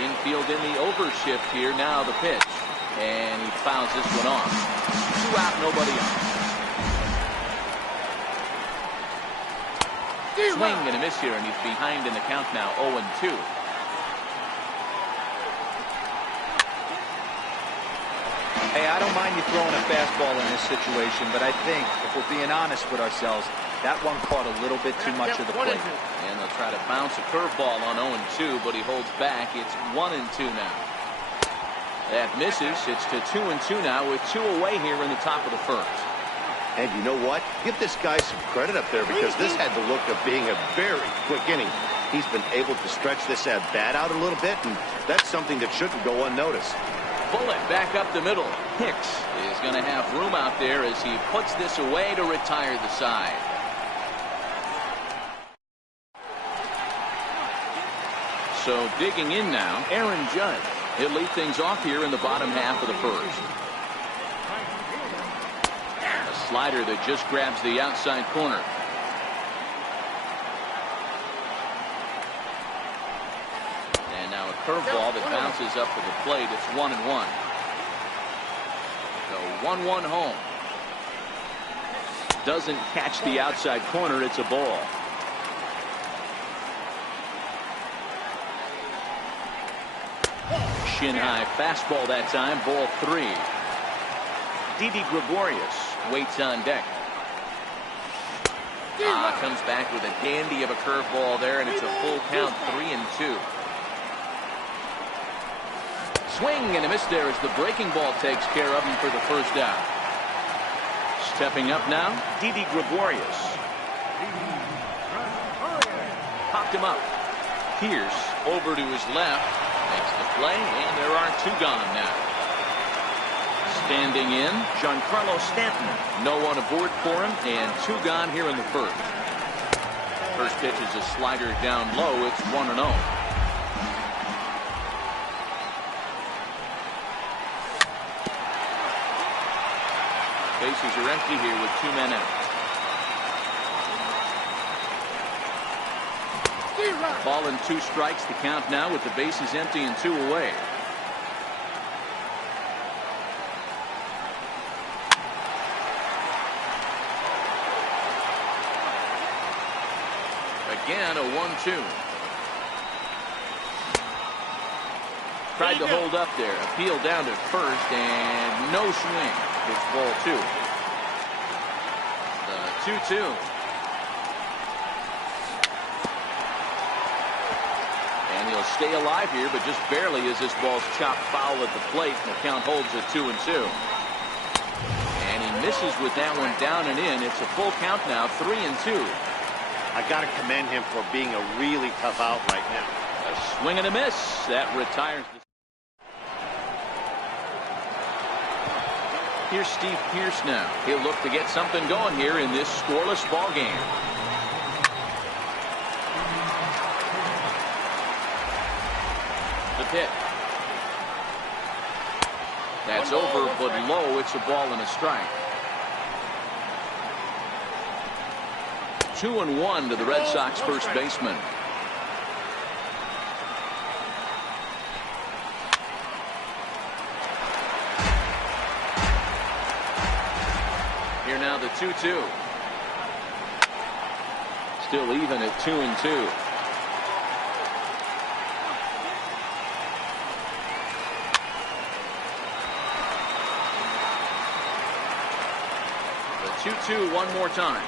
Infield in the overshift here. Now the pitch. And he fouls this one off. 2 out, nobody on. Swing and a miss here, and he's behind in the count now, 0-2. Hey, I don't mind you throwing a fastball in this situation, but I think if we're being honest with ourselves, that one caught a little bit too much of the plate. And they'll try to bounce a curveball on 0-2, but he holds back. It's 1-2 now. That misses. It's to 2-2 now with 2 away here in the top of the first. And you know what? Give this guy some credit up there, because this had the look of being a very quick inning. He's been able to stretch this at bat out a little bit, and that's something that shouldn't go unnoticed. Bullet back up the middle. Hicks is going to have room out there as he puts this away to retire the side. So digging in now, Aaron Judge. He'll lead things off here in the bottom half of the first. A slider that just grabs the outside corner. And now a curveball that bounces up to the plate. It's 1-1. So 1-1 home. Doesn't catch the outside corner. It's a ball. Shin high fastball that time. Ball 3. Didi Gregorius waits on deck. Comes back with a dandy of a curveball there, and it's a full count, 3-2. Swing and a miss there as the breaking ball takes care of him for the first out. Stepping up now, Didi Gregorius. Popped him up. Pierce over to his left. Makes the play, and there are 2 gone now. Standing in, Giancarlo Stanton. No one aboard for him, and 2 gone here in the first. First pitch is a slider down low. It's 1-0. Bases are empty here with 2 men out. Ball and 2 strikes to count now with the bases empty and 2 away. Again, a 1-2. Tried to hold up there. Appeal down to first, and no swing. It's ball 2. The 2-2. And he'll stay alive here, but just barely as this ball's chopped foul at the plate. And the count holds at 2-2. And he misses with that one down and in. It's a full count now, 3-2. I got to commend him for being a really tough out right now. A swing and a miss. That retires the. Here's Steve Pierce now. He'll look to get something going here in this scoreless ball game. The pitch. That's over, but low. It's a ball and a strike. 2-1 to the Red Sox first baseman. Here now the 2-2. Still even at 2-2. The 2-2 one more time.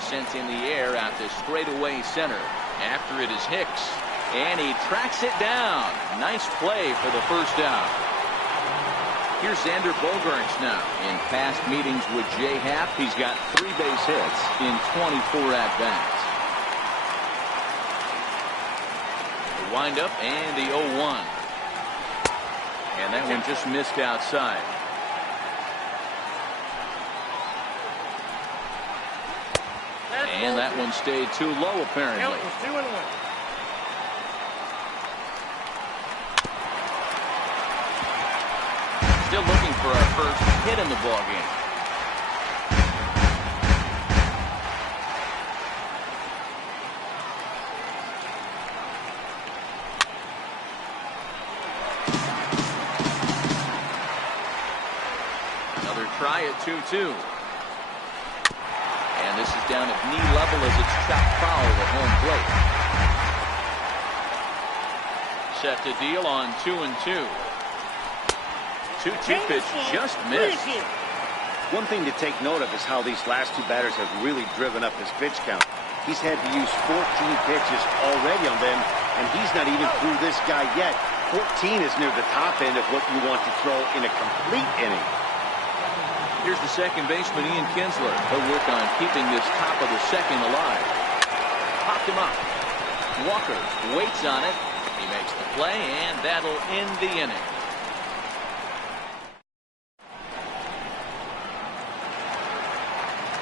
Sent in the air out to straightaway center. After it is Hicks, and he tracks it down. Nice play for the first out. Here's Xander Bogaerts now. In past meetings with Jay Happ, he's got 3 base hits in 24 at-bats. The windup and the 0-1. And that one just missed outside. And that one stayed too low, apparently. It was 2-1. Still looking for our first hit in the ball game. tie at 2-2. And this is down at knee level as it's chopped foul at home plate. Set to deal on 2-2. 2-2 pitch just missed. One thing to take note of is how these last two batters have really driven up his pitch count. He's had to use 14 pitches already on them, and he's not even through this guy yet. 14 is near the top end of what you want to throw in a complete inning. Here's the second baseman, Ian Kinsler. He'll work on keeping this top of the second alive. Popped him up. Walker waits on it. He makes the play, and that'll end the inning.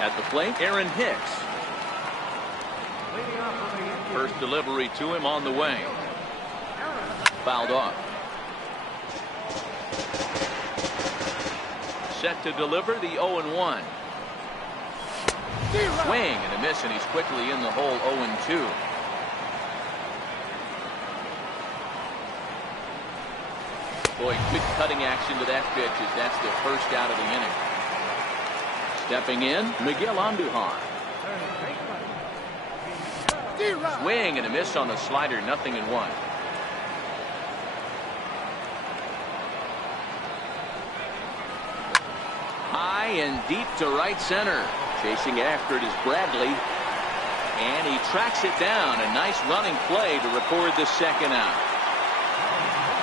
At the plate, Aaron Hicks. First delivery to him on the way. Fouled off. Set to deliver the 0-1. Swing and a miss, and he's quickly in the hole. 0-2. Boy, good cutting action to that pitch as that's the first out of the inning. Stepping in, Miguel Andujar. Swing and a miss on the slider. 0-1. High and deep to right center. Chasing after it is Bradley. And he tracks it down. A nice running play to record the second out.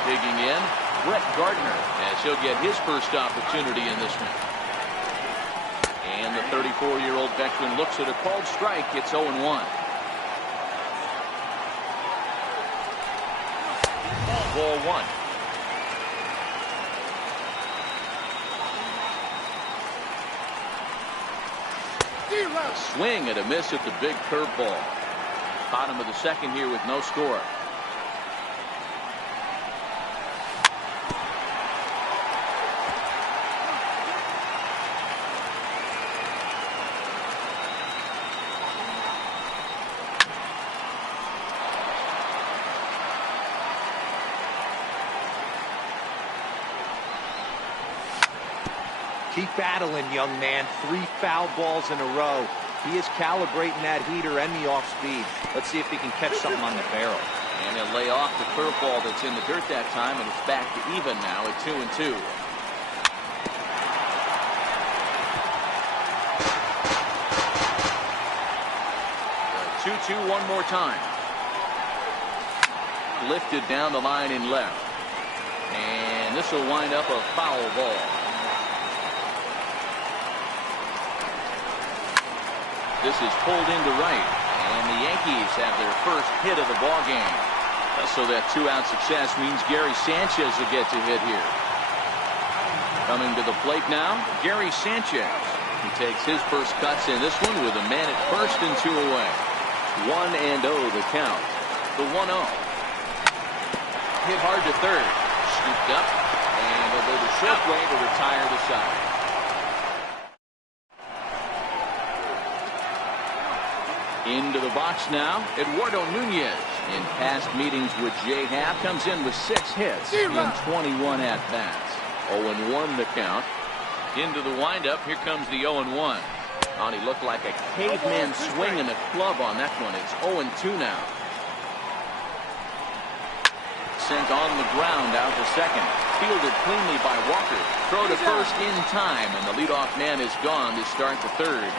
Digging in, Brett Gardner, as he'll get his first opportunity in this one. And the 34-year-old veteran looks at a called strike. It's 0-1. Ball one. A swing and a miss at the big curveball. Bottom of the second here with no score. Keep battling, young man. 3 foul balls in a row. He is calibrating that heater and the off speed. Let's see if he can catch something on the barrel. And he'll lay off the curveball that's in the dirt that time, and it's back to even now at 2-2. The 2-2 one more time. Lifted down the line in left. And this will wind up a foul ball. This is pulled into right, and the Yankees have their first hit of the ball game. So that 2-out success means Gary Sanchez will get to hit here. Coming to the plate now, Gary Sanchez. He takes his first cuts in this one with a man at first and 2 away. 1-0 the count. The 1-0. Hit hard to third. Scooped up, and he'll go the short way to retire the side. Into the box now, Eduardo Nunez. In past meetings with Jay Happ, comes in with 6 hits in 21 at-bats. 0-1 the count. Into the windup, here comes the 0-1. Oh, he looked like a caveman swinging a club on that one. It's 0-2 now. Sent on the ground out to second. Fielded cleanly by Walker. Throw to first in time, and the leadoff man is gone to start the third.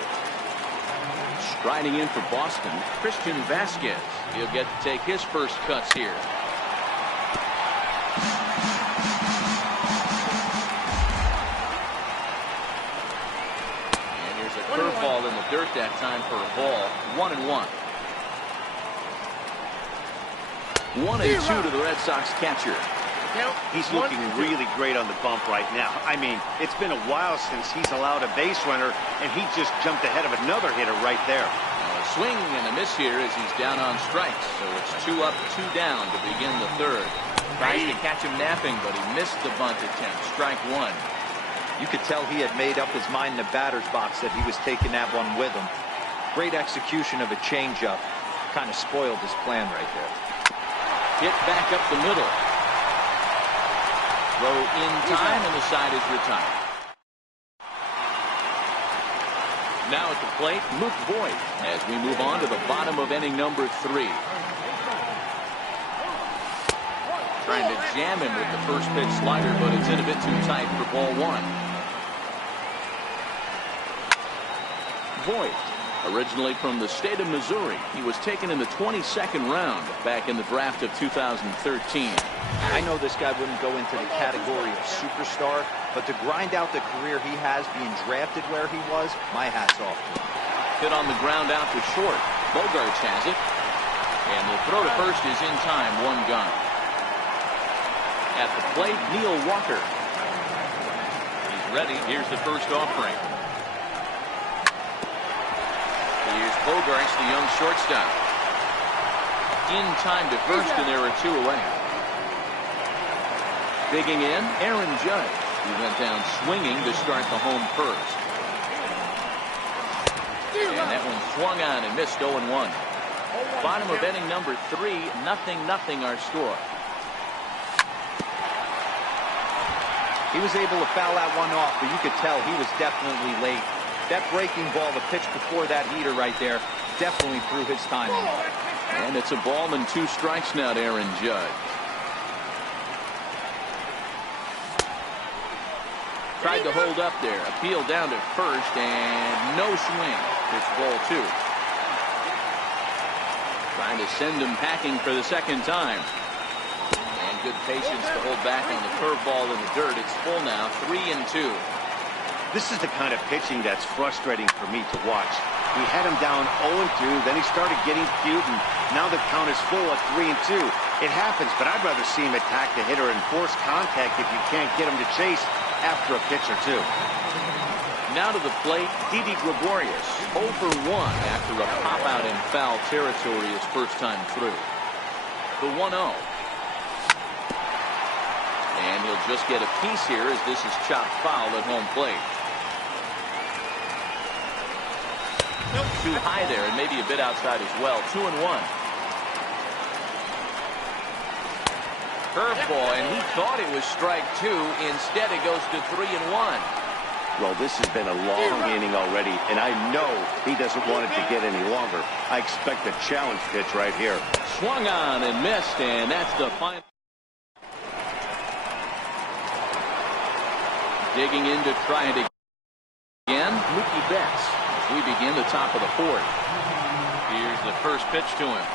Striding in for Boston, Christian Vasquez. He'll get to take his first cuts here. And here's a curveball in the dirt that time for a ball. 1-1. 1-2 to the Red Sox catcher. He's looking really great on the bump right now. I mean, it's been a while since he's allowed a base runner, and he just jumped ahead of another hitter right there. Now a swing and a miss here as he's down on strikes. So it's 2 up, 2 down to begin the third. Tries to catch him napping, but he missed the bunt attempt. Strike 1. You could tell he had made up his mind in the batter's box that he was taking that one with him. Great execution of a changeup. Kind of spoiled his plan right there. Hit back up the middle. Throw in time, and the side is retired. Now at the plate, Luke Voigt, as we move on to the bottom of inning number 3. Trying to jam him with the first pitch slider, but it's in a bit too tight for ball 1. Voigt, originally from the state of Missouri, he was taken in the 22nd round back in the draft of 2013. I know this guy wouldn't go into the category of superstar, but to grind out the career he has being drafted where he was, my hat's off to him. Hit on the ground out to short. Bogarts has it. And the throw to first is in time, 1 gone. At the plate, Neil Walker. He's ready. Here's the first offering. Here's Bogarts, the young shortstop. In time to first, and there are 2 away. Digging in, Aaron Judge. He went down swinging to start the home first. And that one swung on and missed 0-1. Bottom of inning number 3, 0-0 our score. He was able to foul that one off, but you could tell he was definitely late. That breaking ball, the pitch before that heater right there, definitely threw his timing. And it's a ball and 2 strikes now to Aaron Judge. Tried to hold up there. Appeal down to first, and no swing. It's ball 2. Trying to send him packing for the second time. And good patience to hold back on the curveball in the dirt. It's full now, 3-2. This is the kind of pitching that's frustrating for me to watch. He had him down 0-2, then he started getting cute, and now the count is full at 3-2. It happens, but I'd rather see him attack the hitter and force contact if you can't get him to chase after a pitch or 2. Now to the plate, Didi Gregorius, 0 for 1 after a pop-out in foul territory his first time through. The 1-0. And he'll just get a piece here as this is chopped foul at home plate. Too high there and maybe a bit outside as well. 2-1. Curveball, and he thought it was strike 2. Instead, it goes to 3-1. Well, this has been a long inning already, and I know he doesn't want it to get any longer. I expect a challenge pitch right here. Swung on and missed, and that's the final. Digging in to try it again, Mookie Betts, as we begin the top of the 4th. Here's the first pitch to him.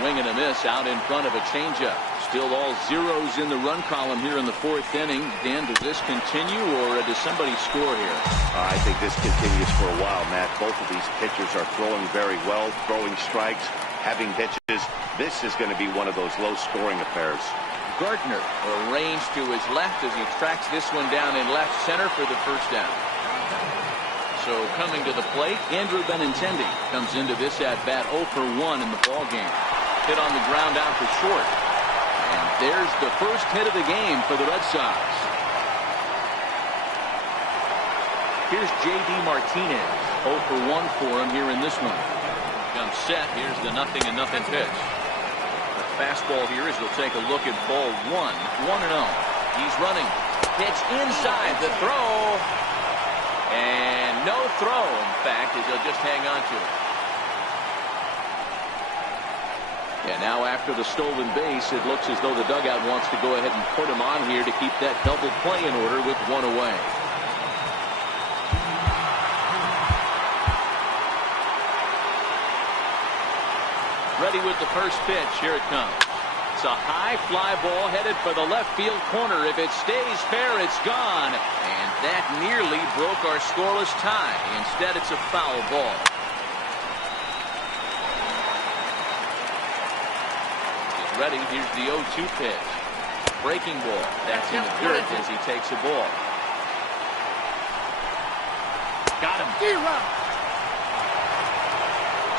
Swing and a miss out in front of a changeup. Still all zeros in the run column here in the 4th inning. Dan, does this continue, or does somebody score here? I think this continues for a while, Matt. Both of these pitchers are throwing very well, throwing strikes, having pitches. This is going to be one of those low-scoring affairs. Gardner arranged to his left as he tracks this one down in left center for the first down. So coming to the plate, Andrew Benintendi comes into this at-bat 0 for 1 in the ballgame. Hit on the ground out to short. And there's the first hit of the game for the Red Sox. Here's J.D. Martinez. 0 for 1 for him here in this one. Comes set. Here's the 0-0 pitch. The fastball here as we'll take a look at ball 1. 1-0. He's running. Pitch inside the throw. And no throw, in fact, as he'll just hang on to it. Yeah, now after the stolen base, it looks as though the dugout wants to go ahead and put him on here to keep that double play in order with 1 away. Ready with the first pitch. Here it comes. It's a high fly ball headed for the left field corner. If it stays fair, it's gone. And that nearly broke our scoreless tie. Instead, it's a foul ball. He's ready. Here's the 0-2 pitch. Breaking ball. That's in the dirt as he takes a ball. Got him.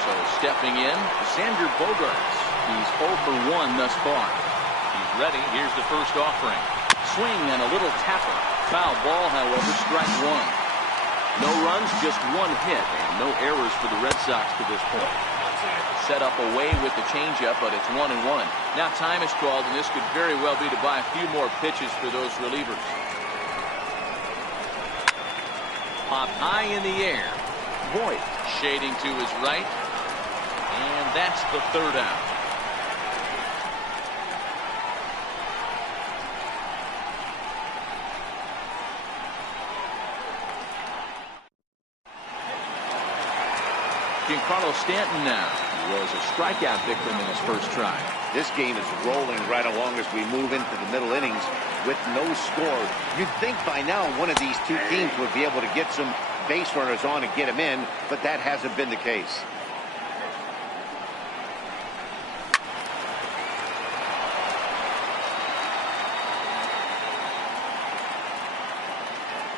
So stepping in, Xander Bogarts. He's 0 for 1 thus far. He's ready. Here's the first offering. Swing and a little tapper. Foul ball, however, strike 1. No runs, just 1 hit, and no errors for the Red Sox to this point. Set up away with the changeup, but it's 1-1. Now time is called, and this could very well be to buy a few more pitches for those relievers. Popped high in the air. Voigt shading to his right. And that's the third out. Giancarlo Stanton now. He was a strikeout victim in his first try. This game is rolling right along as we move into the middle innings with no score. You'd think by now one of these two teams would be able to get some base runners on and get them in, but that hasn't been the case.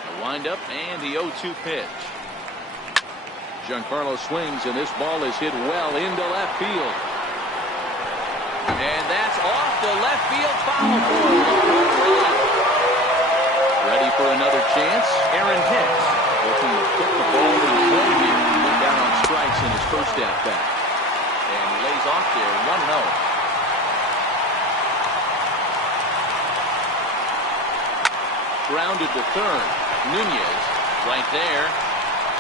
The windup and the 0-2 pitch. Giancarlo swings, and this ball is hit well into left field. And that's off the left field foul ball. Ready for another chance. Aaron Hicks looking to put the ball in play here. He went down on strikes in his first at-bat. And he lays off there, 1-0. Grounded to third. Nunez right there.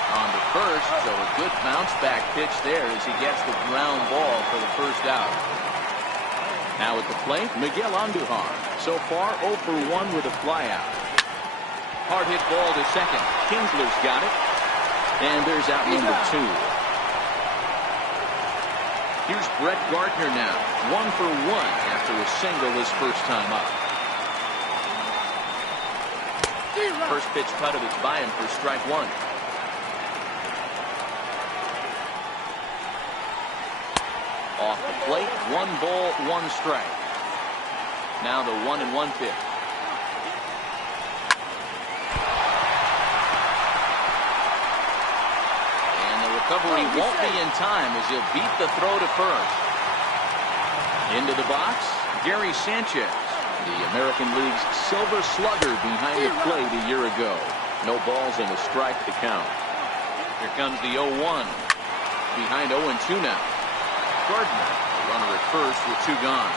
On to first, so a good bounce back pitch there as he gets the ground ball for the first out. Now at the plate, Miguel Andujar. So far 0 for 1 with a flyout. Hard hit ball to second. Kinsler's got it. And there's out number 2. Here's Brett Gardner now. 1 for 1 after a single his first time up. First pitch cut of it's by him for strike 1. Off the plate, 1 ball, 1 strike. Now the 1-1 pitch. And the recovery won't be in time as he'll beat the throw to first. Into the box, Gary Sanchez, the American League's Silver Slugger behind the plate a year ago. No balls and a strike to count. Here comes the 0-1. Behind 0-2 now. Gardner, the runner at first with 2 gone.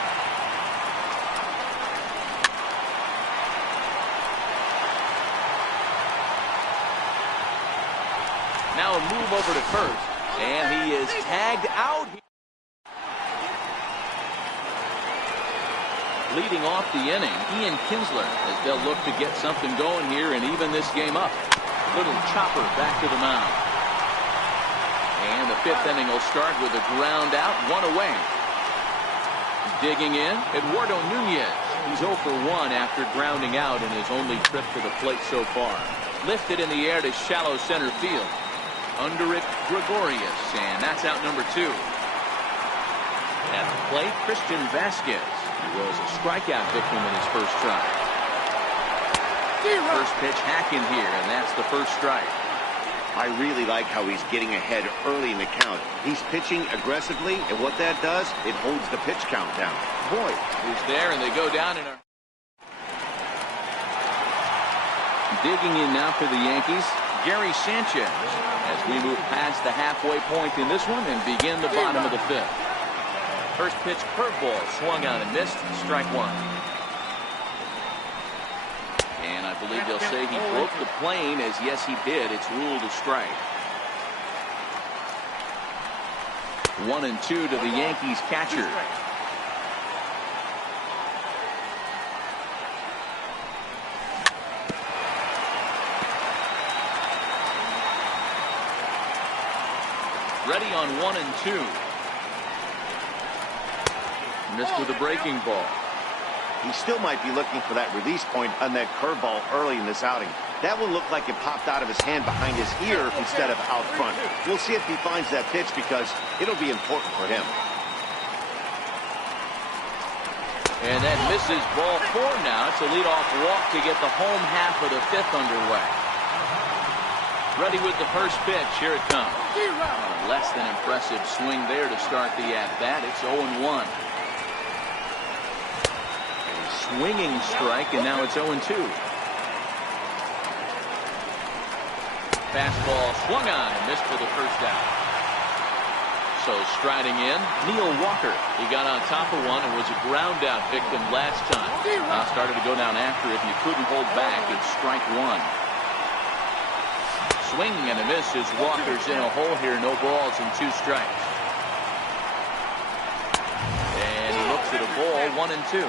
Now a move over to first, and he is tagged out. Leading off the inning, Ian Kinsler, as they'll look to get something going here and even this game up. Little chopper back to the mound. And the 5th inning will start with a ground out, 1 away. Digging in, Eduardo Nunez. He's 0 for 1 after grounding out in his only trip to the plate so far. Lifted in the air to shallow center field. Under it, Gregorius, and that's out number 2. At the plate, Christian Vasquez. He was a strikeout victim in his first try. First pitch hacking here, and that's the first strike. I really like how he's getting ahead early in the count. He's pitching aggressively, and what that does, it holds the pitch count down. Voigt is there, and they go down in a... Digging in now for the Yankees, Gary Sanchez, as we move past the halfway point in this one and begin the bottom of the 5th. First pitch curveball swung on and missed. Strike 1. And I believe they'll say he broke the plane, as yes he did. It's ruled a strike. 1-2 to the Yankees catcher. Ready on 1-2. Missed with a breaking ball. He still might be looking for that release point on that curveball early in this outing. That one looked like it popped out of his hand behind his ear instead of out front. We'll see if he finds that pitch because it'll be important for him. And that misses ball 4 now. It's a leadoff walk to get the home half of the 5th underway. Ready with the first pitch. Here it comes. A less than impressive swing there to start the at-bat. It's 0-1. Swinging strike, and now it's 0-2. Fastball swung on and missed for the first out. So striding in, Neil Walker. He got on top of one and was a ground out victim last time. Now started to go down after it, and he couldn't hold back. It's strike 1. Swing and a miss as Walker's in a hole here. No balls and 2 strikes. And he looks at a ball, 1-2.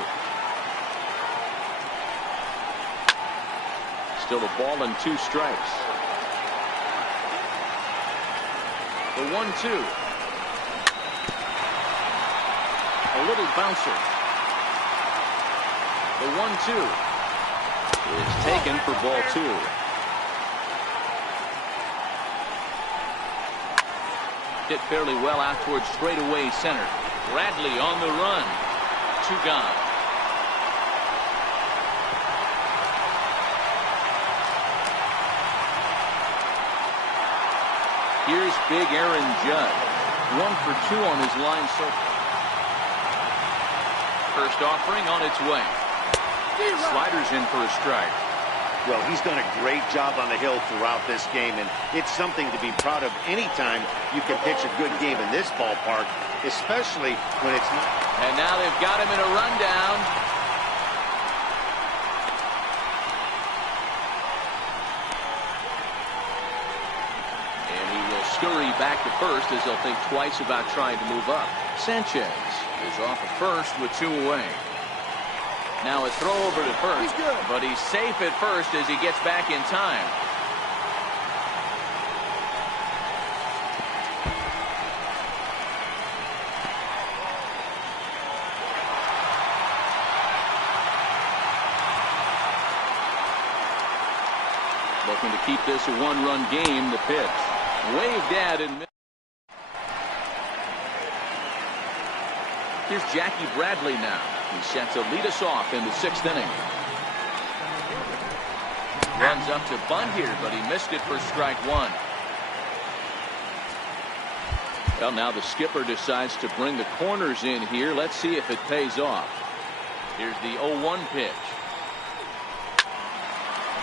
Still a ball and 2 strikes. The 1-2. A little bouncer. The 1-2 is taken for ball 2. Hit fairly well out towards straightaway center. Bradley on the run. 2 gone. Here's big Aaron Judd. 1 for 2 on his line so far. First offering on its way. Sliders in for a strike. Well, he's done a great job on the hill throughout this game, and it's something to be proud of anytime you can pitch a good game in this ballpark, especially when it's not. And now they've got him in a rundown. And he will scurry back to first as he'll think twice about trying to move up. Sanchez is off at first with 2 away. Now a throw over to first, but he's safe at first as he gets back in time. Looking to keep this a 1-run game. The pitch waved at in. Here's Jackie Bradley now. He's set to lead us off in the 6th inning. Runs up to bunt here, but he missed it for strike 1. Well, now the skipper decides to bring the corners in here. Let's see if it pays off. Here's the 0-1 pitch.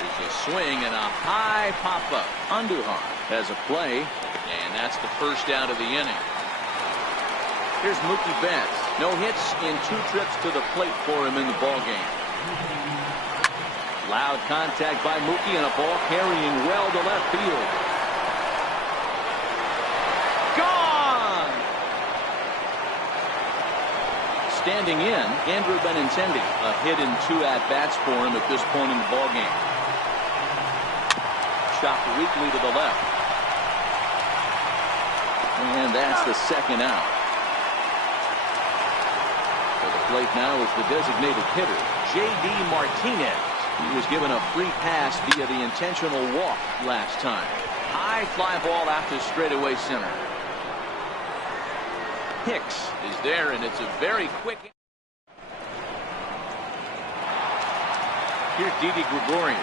There's a swing and a high pop-up. Andujar has a play, and that's the first out of the inning. Here's Mookie Betts. No hits in 2 trips to the plate for him in the ballgame. Loud contact by Mookie and a ball carrying well to left field. Gone! Standing in, Andrew Benintendi. A hit in 2 at-bats for him at this point in the ballgame. Chopped weakly to the left. And that's the 2nd out. Plate now is the designated hitter, J.D. Martinez. He was given a free pass via the intentional walk last time. High fly ball out to straightaway center. Hicks is there, and it's a very quick. Here's Didi Gregorius.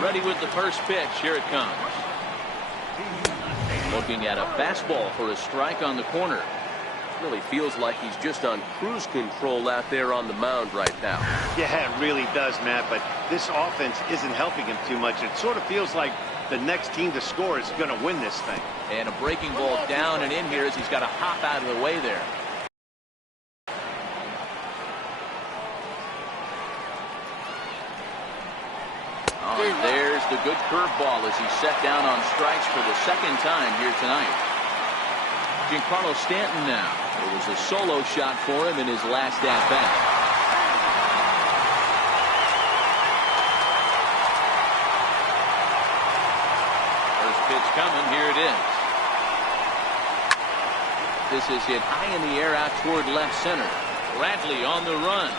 Ready with the first pitch. Here it comes. Looking at a fastball for a strike on the corner. Really feels like he's just on cruise control out there on the mound right now. Yeah, it really does, Matt, but this offense isn't helping him too much. It sort of feels like the next team to score is going to win this thing. And a breaking ball down and in here as he's got to hop out of the way there. Oh, and there's the good curveball as he's set down on strikes for the 2nd time here tonight. Giancarlo Stanton now. It was a solo shot for him in his last at-bat. First pitch coming. Here it is. This is hit high in the air out toward left center. Bradley on the run.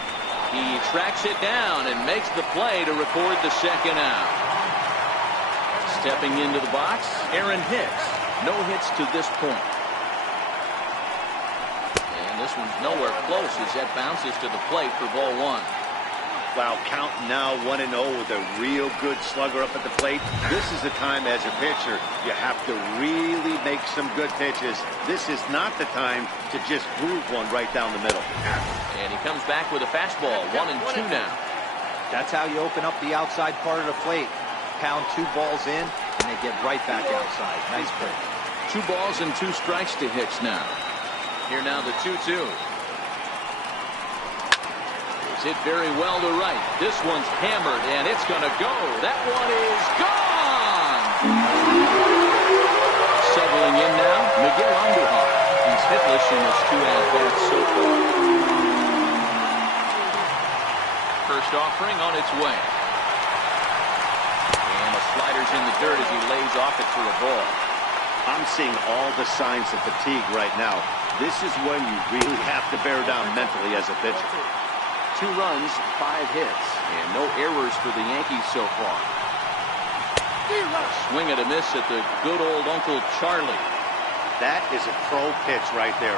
He tracks it down and makes the play to record the 2nd out. Stepping into the box, Aaron Hicks. No hits to this point. This one's nowhere close as that bounces to the plate for ball 1. Wow, count now 1-0 with a real good slugger up at the plate. This is the time as a pitcher you have to really make some good pitches. This is not the time to just groove one right down the middle. And he comes back with a fastball. 1-2 now. That's how you open up the outside part of the plate. Pound 2 balls in, and they get right back outside. Nice play. 2 balls and 2 strikes to Hicks now. Here now the 2-2. hit very well to right. This one's hammered, and it's going to go. That one is gone. Settling in now, Miguel Andujar. He's hitless in his 2 at-bats so far. First offering on its way. And the slider's in the dirt as he lays off it for a ball. I'm seeing all the signs of fatigue right now. This is when you really have to bear down mentally as a pitcher. 2 runs, 5 hits, and no errors for the Yankees so far. Swing and a miss at the good old Uncle Charlie. That is a pro pitch right there.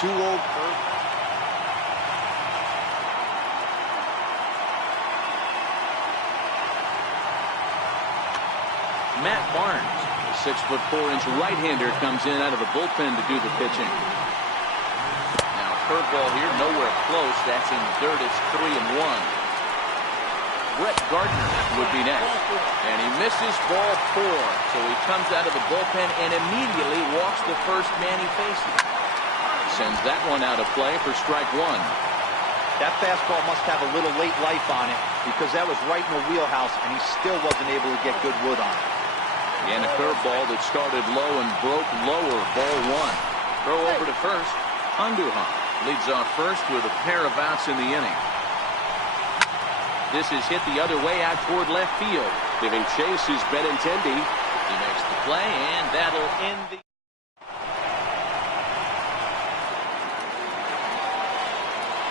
2 old. Matt Barnes, the 6'4" right-hander, comes in out of the bullpen to do the pitching. Now curveball here, nowhere close. That's in the dirt. It's 3-1. Brett Gardner would be next, and he misses ball 4. So he comes out of the bullpen and immediately walks the first man he faces. Sends that one out of play for strike 1. That fastball must have a little late life on it because that was right in the wheelhouse, and he still wasn't able to get good wood on it. And a curveball that started low and broke lower. Ball 1. Throw over to first. Andujar leads off first with a pair of outs in the inning. This is hit the other way out toward left field. Giving chase is Benintendi. He makes the play, and that'll end the...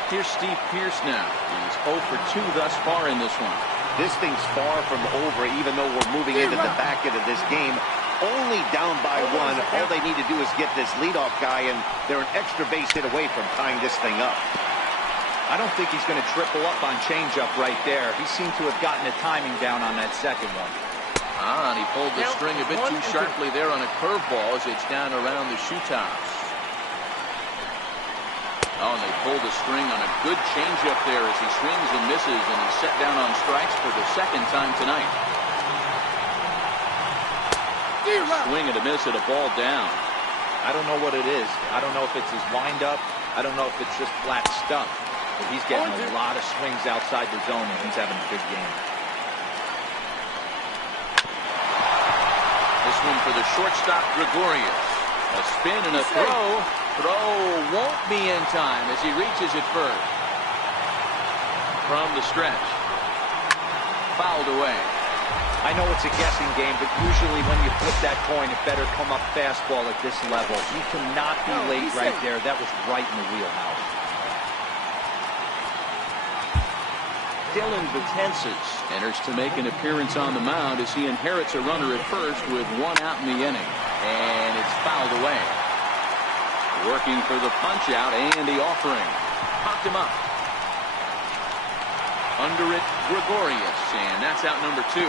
Here's Steve Pearce now. He's 0 for 2 thus far in this one. This thing's far from over, even though we're moving into the back end of this game. Only down by 1. All they need to do is get this leadoff guy, and they're an extra base hit away from tying this thing up. I don't think he's going to triple up on changeup right there. He seemed to have gotten the timing down on that second one. And he pulled the string a bit too sharply there on a curveball as it's down around the shoe tops. Oh, and they pulled the string on a good changeup there as he swings and misses, and he's set down on strikes for the 2nd time tonight. Swing and a miss at a ball down. I don't know what it is. I don't know if it's his windup. I don't know if it's just flat stuff. But he's getting a lot of swings outside the zone, and he's having a big game. This one for the shortstop, Gregorius. A spin and a throw. Throw won't be in time as he reaches it first. From the stretch. Fouled away. I know it's a guessing game, but usually when you flip that coin, it better come up fastball at this level. You cannot be late right there. That was right in the wheelhouse. Dellin Betances enters to make an appearance on the mound as he inherits a runner at first with 1 out in the inning. And it's fouled away. Working for the punch out and the offering. Popped him up. Under it, Gregorius, and that's out number 2.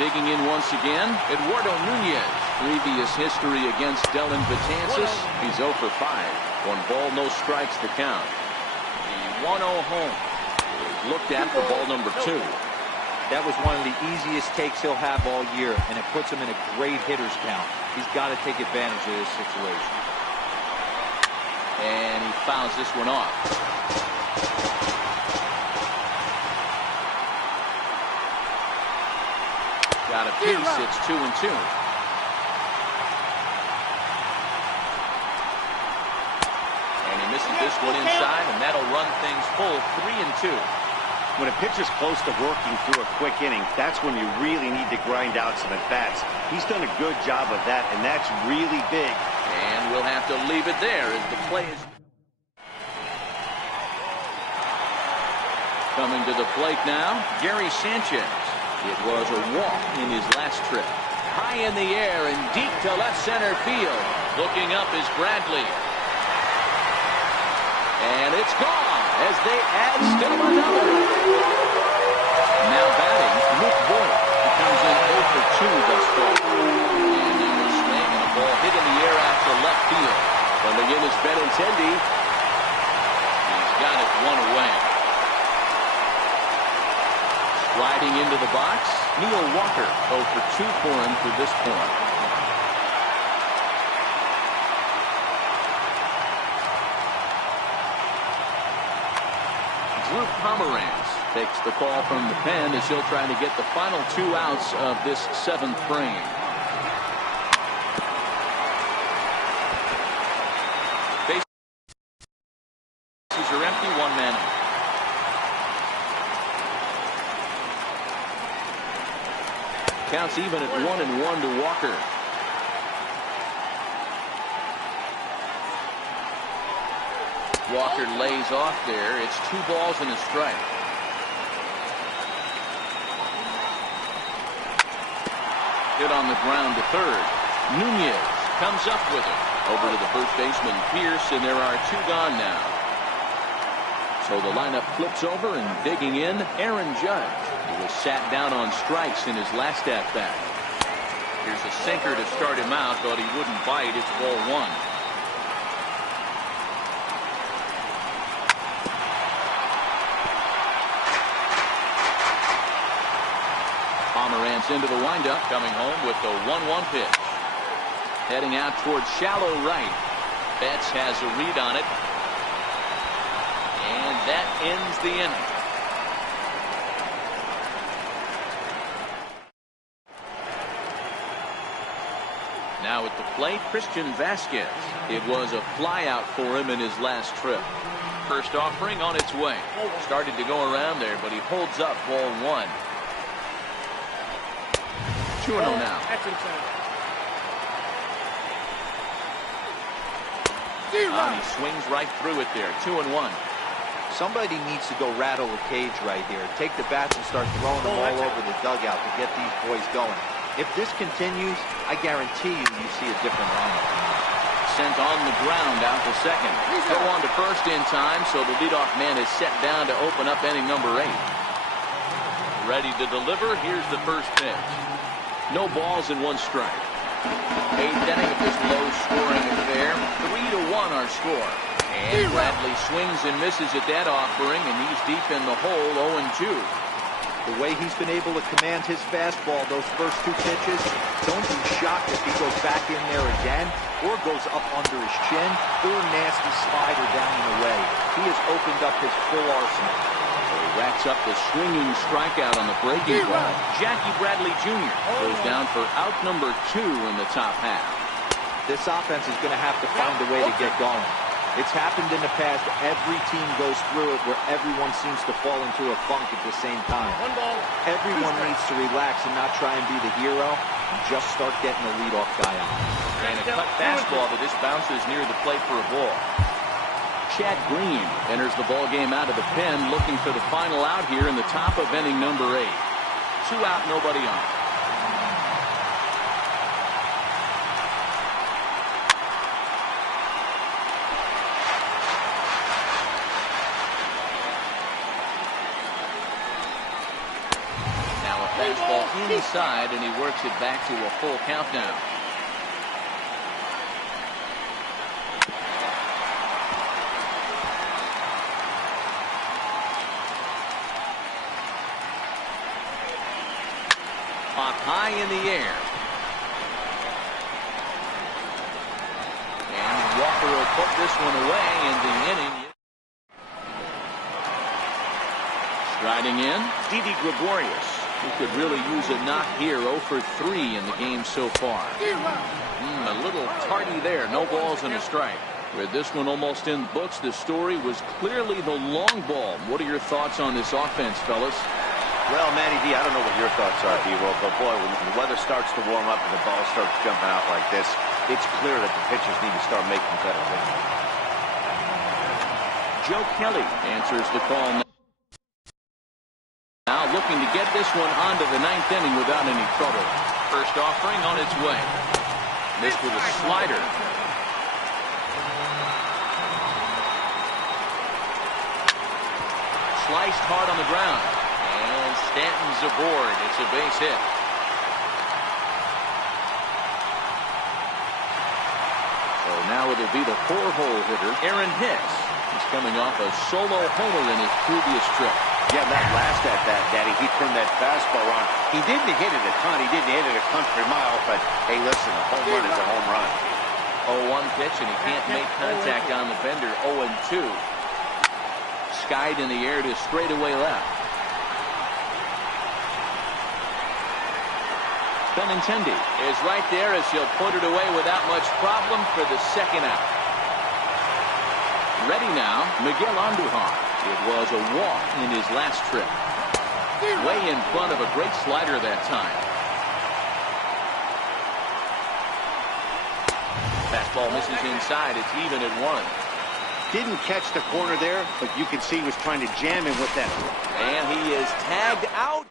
Digging in once again, Eduardo Nunez. Previous history against Dellin Betances. He's 0 for 5. 1 ball, no strikes to count. The 1-0 home is looked at for ball number 2. That was one of the easiest takes he'll have all year, and it puts him in a great hitter's count. He's got to take advantage of this situation. And he fouls this one off. Got a piece. It's 2-2. And he misses this one inside, and that'll run things full 3-2. When a pitcher's close to working through a quick inning, that's when you really need to grind out some at-bats. He's done a good job of that, and that's really big. And we'll have to leave it there as the play is... Coming to the plate now, Gary Sanchez. It was a walk in his last trip. High in the air and deep to left center field. Looking up is Bradley. And it's gone as they add still another. Now batting, Luke Voigt. He comes in 0 for 2 thus far. And now a swing and a ball hit in the air out to left field. Coming in is Benintendi. He's got it 1 away. Sliding into the box, Neil Walker. 0 for 2 for him to this point. Drew Pomeranz takes the call from the pen as he'll try to get the final 2 outs of this 7th frame. Bases are empty, 1 man out. Counts even at 1-1 to Walker. Walker lays off there. It's 2 balls and a strike. Hit on the ground to third. Nunez comes up with it. Over to the first baseman, Pierce, and there are 2 gone now. So the lineup flips over, and digging in, Aaron Judge, who was sat down on strikes in his last at-bat. Here's a sinker to start him out. Thought he wouldn't bite. It's ball 1. Pomeranz into the windup, coming home with the 1-1 pitch. Heading out towards shallow right. Betts has a read on it. And that ends the inning. Now at the plate, Christian Vasquez. It was a flyout for him in his last trip. First offering on its way. Started to go around there, but he holds up ball 1. 2-0 now. He swings right through it there. 2-1. Somebody needs to go rattle the cage right here. Take the bats and start throwing them all over the dugout to get these boys going. If this continues, I guarantee you see a different lineup. Sent on the ground out to second. Go on to first in time, so the leadoff man is set down to open up inning number 8. Ready to deliver. Here's the first pitch. No balls and 1 strike. 8th inning of this low-scoring affair. 3-1 our score. And Bradley swings and misses at that offering, and he's deep in the hole, 0-2. The way he's been able to command his fastball those first 2 pitches, don't be shocked if he goes back in there again or goes up under his chin or nasty slider down and away. He has opened up his full arsenal. So he racks up the swinging strikeout on the breaking ball. Jackie Bradley Jr. goes down for out number 2 in the top half. This offense is going to have to find a way to get going. It's happened in the past. Every team goes through it where everyone seems to fall into a funk at the same time. Everyone needs to relax and not try and be the hero and just start getting the leadoff guy on. And a cut fastball, but this bounces near the plate for a ball. Chad Green enters the ball game out of the pen, looking for the final out here in the top of inning number 8. 2 out, nobody on. Fastball inside, and he works it back to a full count now. Popped high in the air. And Walker will put this one away in the inning. Striding in, Didi Gregorius. Who could really use a knock here. 0 for 3 in the game so far. A little tardy there. No balls and a strike. With this one almost in the books, the story was clearly the long ball. What are your thoughts on this offense, fellas? Well, Matty D, I don't know what your thoughts are, D-Roll, but boy, when the weather starts to warm up and the ball starts jumping out like this, it's clear that the pitchers need to start making better pitches. Joe Kelly answers the call now. Now looking to get this one onto the 9th inning without any trouble. First offering on its way. Missed with a slider. Sliced hard on the ground. And Stanton's aboard. It's a base hit. So now it'll be the 4-hole hitter, Aaron Hicks. He's coming off a solo homer in his previous trip. Yeah, that last at-bat, Daddy, he turned that fastball on. He didn't hit it a ton. He didn't hit it a country mile, but, hey, listen, a home run is a home run. 0-1 pitch, and he can't make contact on the bender. 0-2. skied in the air to straightaway left. Benintendi is right there as he'll put it away without much problem for the second out. Ready now, Miguel Andujar. It was a walk in his last trip. Way in front of a great slider that time. Fastball misses inside. It's even at 1. Didn't catch the corner there, but you can see he was trying to jam him with that. And he is tagged out.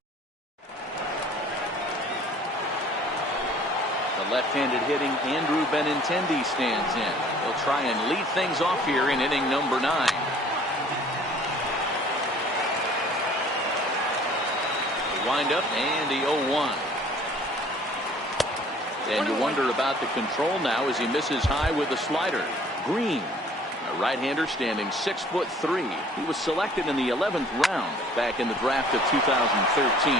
The left-handed hitting Andrew Benintendi stands in. He'll try and lead things off here in inning number 9. The windup and the 0-1. And you wonder about the control now as he misses high with the slider. Green, a right-hander standing 6'3". He was selected in the 11th round back in the draft of 2013.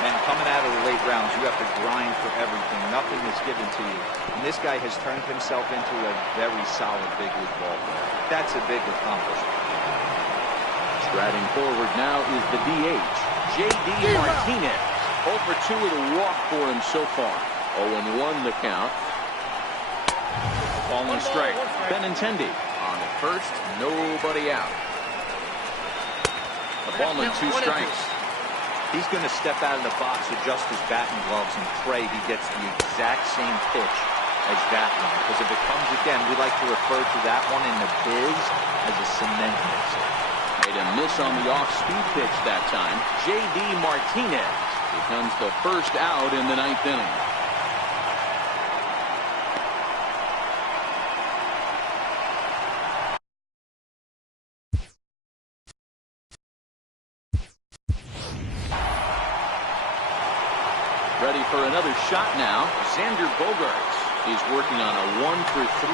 And coming out of the late rounds, you have to grind for everything. Nothing is given to you. And this guy has turned himself into a very solid big league ball player. That's a big accomplishment. Striding forward now is the DH, J.D. Martinez. 0 for 2 with a walk for him so far. 0-1 the count. Falling strike. Benintendi on at first, nobody out. A ball and 2 strikes. He's going to step out of the box, adjust his batting gloves, and pray he gets the exact same pitch as that one. Because if it comes again, we like to refer to that one in the biz as a cement mixer. Made a miss on the off-speed pitch that time. J.D. Martinez becomes the first out in the 9th inning. Ready for another shot now. Xander Bogaerts. He's working on a 1 for 3.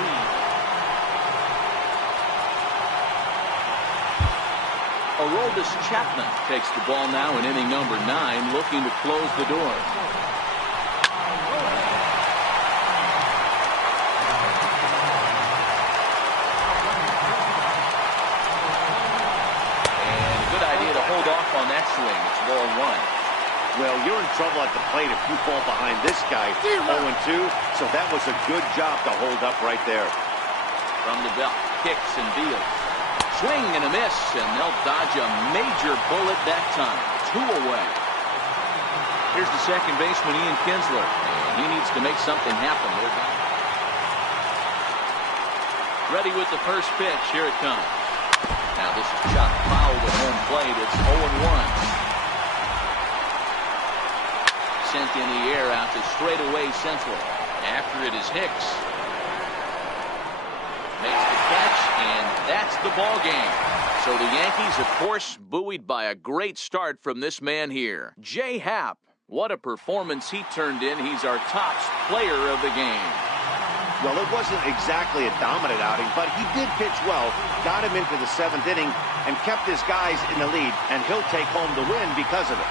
Aroldis Chapman takes the ball now in inning number 9, looking to close the door. And good idea to hold off on that swing. It's ball 1. Well, you're in trouble at the plate if you fall behind this guy. 0-2, so that was a good job to hold up right there. From the belt, kicks and deals. Swing and a miss, and they'll dodge a major bullet that time. 2 away. Here's the second baseman, Ian Kinsler. And he needs to make something happen. Ready with the first pitch. Here it comes. Now this is chopped foul with home plate. It's 0-1. Sent in the air out to straightaway central. After it is Hicks. Makes the catch, and that's the ball game. So the Yankees, of course, buoyed by a great start from this man here. Jay Happ. What a performance he turned in. He's our top player of the game. Well, it wasn't exactly a dominant outing, but he did pitch well, got him into the 7th inning, and kept his guys in the lead, and he'll take home the win because of it.